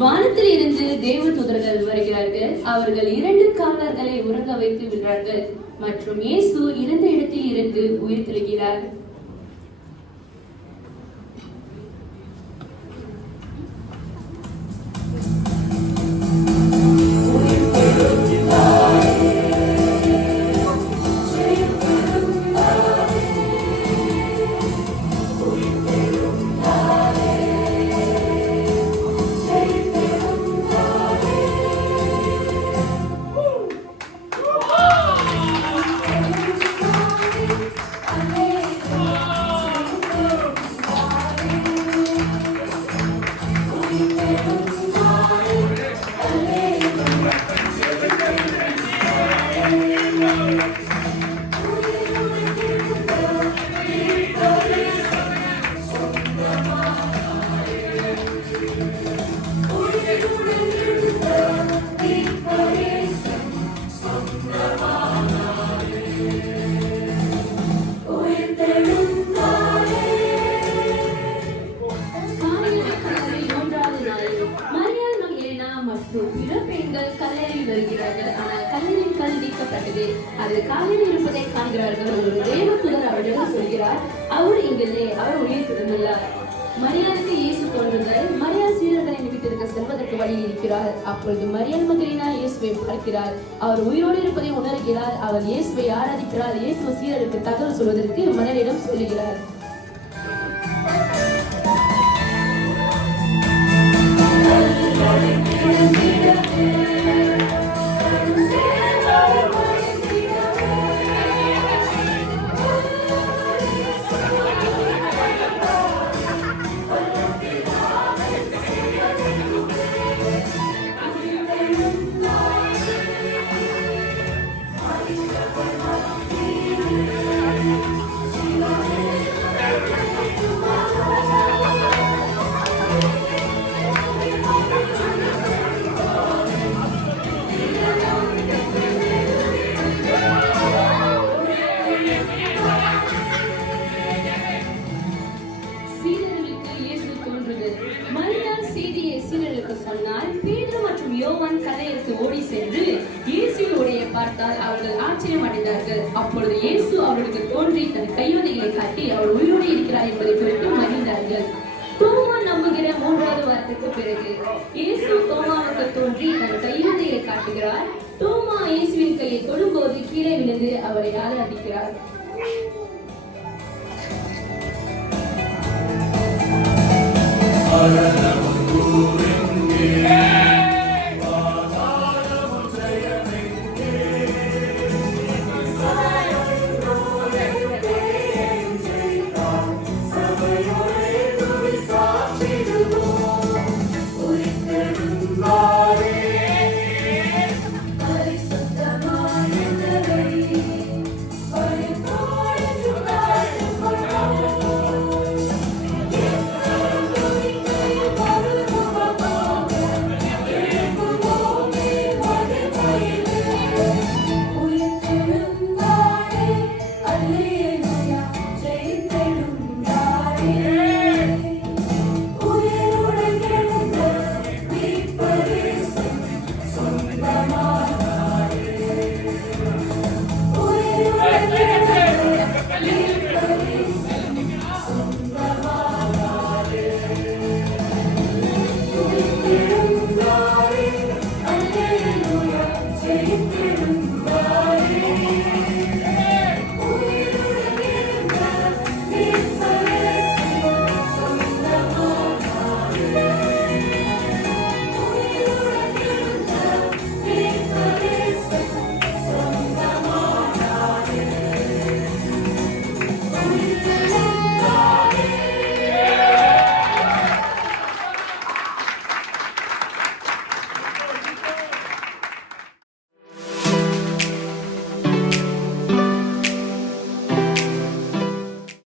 வானத்தில் இருந்து தேவதூதர்கள் வருகிறார்கள். அவர்கள் 2 காவலர்களை உறங்க வைத்து விடுறார்கள். மற்றும் இயேசு இருந்த இடத்தில் இருந்து உயிர் தெழுகிறார். வருகிறார்கள். ஆனால் கல்லின் கல் நீக்கப்பட்டது. அது காலில் இருப்பதை காண்கிறார்கள். ஒரு தேவதூதர் அவரிடம் சொல்கிறார், அவர் இங்கில்லை, அவர் உயிர் திருந்துள்ளார். மரியாளுக்கு இயேசு தோன்றுங்கள். மரியாள் சீடர்களை வீட்டிற்கு செல்வதற்கு வழி இருக்கிறார். அப்பொழுது மரியாள் மகதலேனா இயேசுவை பார்க்கிறார். அவர் உயிரோடு இருப்பதை உணர்கிறார். அவர் இயேசுவை ஆராதிக்கிறார். இயேசு சீடருக்கு தகவல் சொல்வதற்கு மரியாளிடம் சொல்லுகிறார். சொன்னால் பேதுரு மற்றும் யோவான் கரையிற்கு ஓடி சென்று இயேசுவுடைய பார்த்தால் அவர்கள் ஆச்சரியம் அடைந்தார்கள். அப்பொழுது இயேசு அவர்களுக்கு தோன்றி தன் கையுறைகளை காட்டி அவர் உயிரோடு இருக்கிறார் என்பதை குறித்து மகிழ்ந்தார்கள். தோமா நம்புகிற 3வது வாரத்துக்கு பிறகு இயேசு தோமாவுக்கு தோன்றி தன் கையுறைகளை காட்டுகிறார். தோமா இயேசுவின் கையை தொடும்போது கீழே விழுந்து அவரை ஆராதிக்கிறார்.